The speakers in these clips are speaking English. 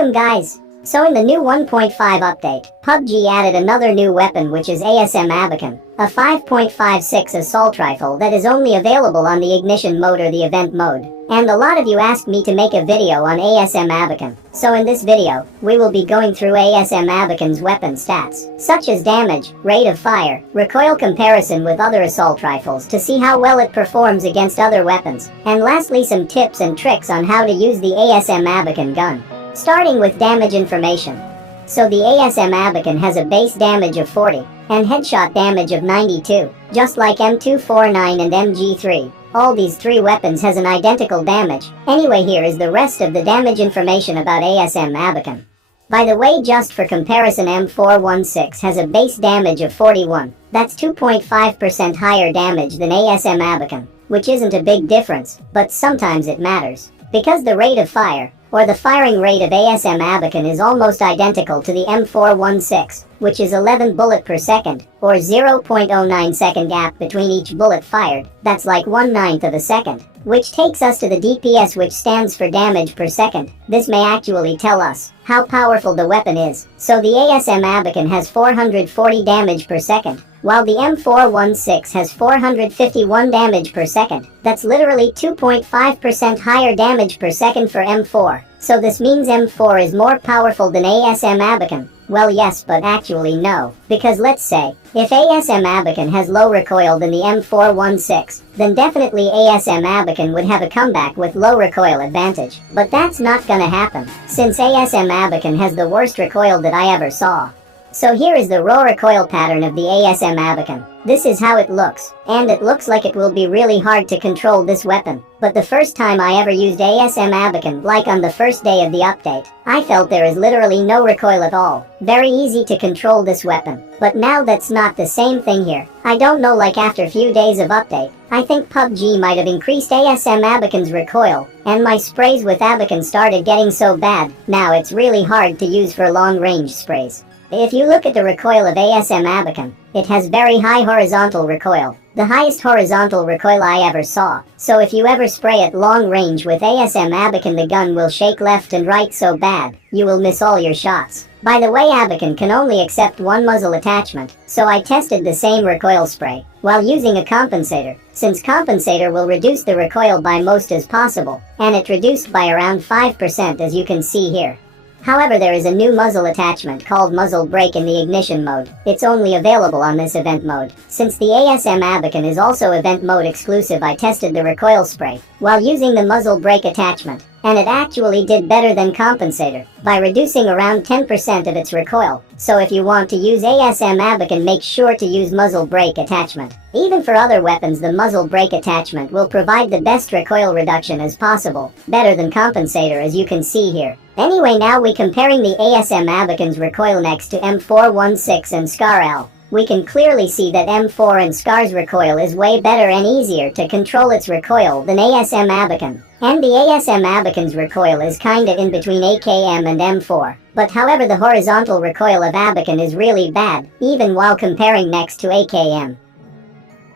Welcome guys! So in the new 1.5 update, PUBG added another new weapon which is ASM Abakan, a 5.56 assault rifle that is only available on the ignition mode or the event mode. And a lot of you asked me to make a video on ASM Abakan. So in this video, we will be going through ASM Abakan's weapon stats, such as damage, rate of fire, recoil comparison with other assault rifles to see how well it performs against other weapons, and lastly some tips and tricks on how to use the ASM Abakan gun. Starting with damage information. So the ASM Abakan has a base damage of 40, and headshot damage of 92, just like M249 and MG3. All these three weapons has an identical damage. Anyway, here is the rest of the damage information about ASM Abakan. By the way, just for comparison, M416 has a base damage of 41. That's 2.5% higher damage than ASM Abakan, which isn't a big difference, but sometimes it matters. Because the rate of fire, or the firing rate of ASM Abakan is almost identical to the M416, which is 11 bullet per second, or 0.09 second gap between each bullet fired. That's like 1/9 of a second, which takes us to the DPS, which stands for damage per second. This may actually tell us how powerful the weapon is. So the ASM Abakan has 440 damage per second, while the M416 has 451 damage per second. That's literally 2.5% higher damage per second for M4. So this means M4 is more powerful than ASM Abakan. Well, yes, but actually no. Because let's say, if ASM Abakan has low recoil than the M416, then definitely ASM Abakan would have a comeback with low recoil advantage. But that's not gonna happen, since ASM Abakan has the worst recoil that I ever saw. So here is the raw recoil pattern of the ASM Abakan. This is how it looks, and it looks like it will be really hard to control this weapon. But the first time I ever used ASM Abakan, like on the first day of the update, I felt there is literally no recoil at all. Very easy to control this weapon. But now that's not the same thing here. I don't know, like after few days of update, I think PUBG might have increased ASM Abakan's recoil, and my sprays with Abakan started getting so bad, now it's really hard to use for long range sprays. If you look at the recoil of ASM Abakan, it has very high horizontal recoil, the highest horizontal recoil I ever saw. So if you ever spray at long range with ASM Abakan, the gun will shake left and right so bad, you will miss all your shots. By the way, Abakan can only accept one muzzle attachment, so I tested the same recoil spray while using a compensator, since compensator will reduce the recoil by most as possible, and it reduced by around 5% as you can see here. However, there is a new muzzle attachment called muzzle brake in the ignition mode. It's only available on this event mode. Since the ASM Abakan is also event mode exclusive, I tested the recoil spray while using the muzzle brake attachment, and it actually did better than compensator by reducing around 10% of its recoil. So if you want to use ASM Abakan, make sure to use muzzle brake attachment. Even for other weapons, the muzzle brake attachment will provide the best recoil reduction as possible, better than compensator as you can see here. Anyway, now we comparing the ASM Abakan's recoil next to M416 and SCAR-L. We can clearly see that M4 and SCAR's recoil is way better and easier to control its recoil than ASM Abakan. And the ASM Abakan's recoil is kinda in between AKM and M4. But however, the horizontal recoil of Abakan is really bad, even while comparing next to AKM.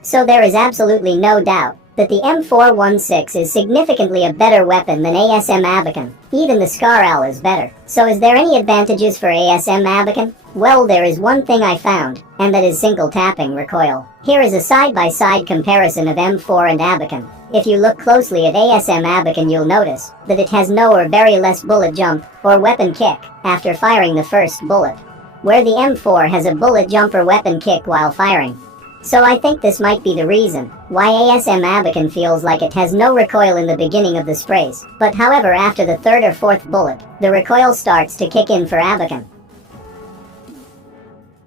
So there is absolutely no doubt that the M416 is significantly a better weapon than ASM Abakan. Even the SCAR-L is better. So is there any advantages for ASM Abakan? Well, there is one thing I found, and that is single tapping recoil. Here is a side-by-side comparison of M4 and Abakan. If you look closely at ASM Abakan, you'll notice that it has no or very less bullet jump, or weapon kick, after firing the first bullet, where the M4 has a bullet jump or weapon kick while firing. So I think this might be the reason why ASM Abakan feels like it has no recoil in the beginning of the sprays. But however, after the third or fourth bullet, the recoil starts to kick in for Abakan.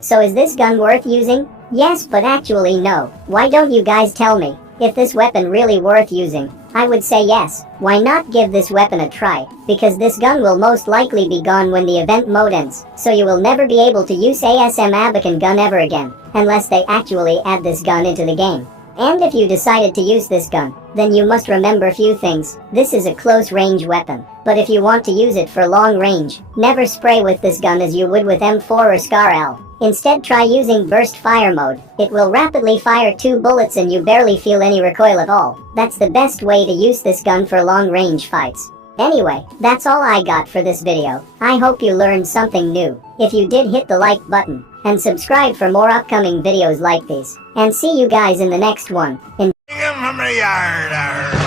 So is this gun worth using? Yes, but actually no. Why don't you guys tell me if this weapon really worth using? I would say yes. Why not give this weapon a try? Because this gun will most likely be gone when the event mode ends, so you will never be able to use ASM Abakan gun ever again, unless they actually add this gun into the game. And if you decided to use this gun, then you must remember a few things. This is a close range weapon, but if you want to use it for long range, never spray with this gun as you would with M4 or SCAR-L. Instead, try using burst fire mode. It will rapidly fire 2 bullets and you barely feel any recoil at all. That's the best way to use this gun for long range fights. Anyway, that's all I got for this video. I hope you learned something new. If you did, hit the like button and subscribe for more upcoming videos like these. And see you guys in the next one. From the yard.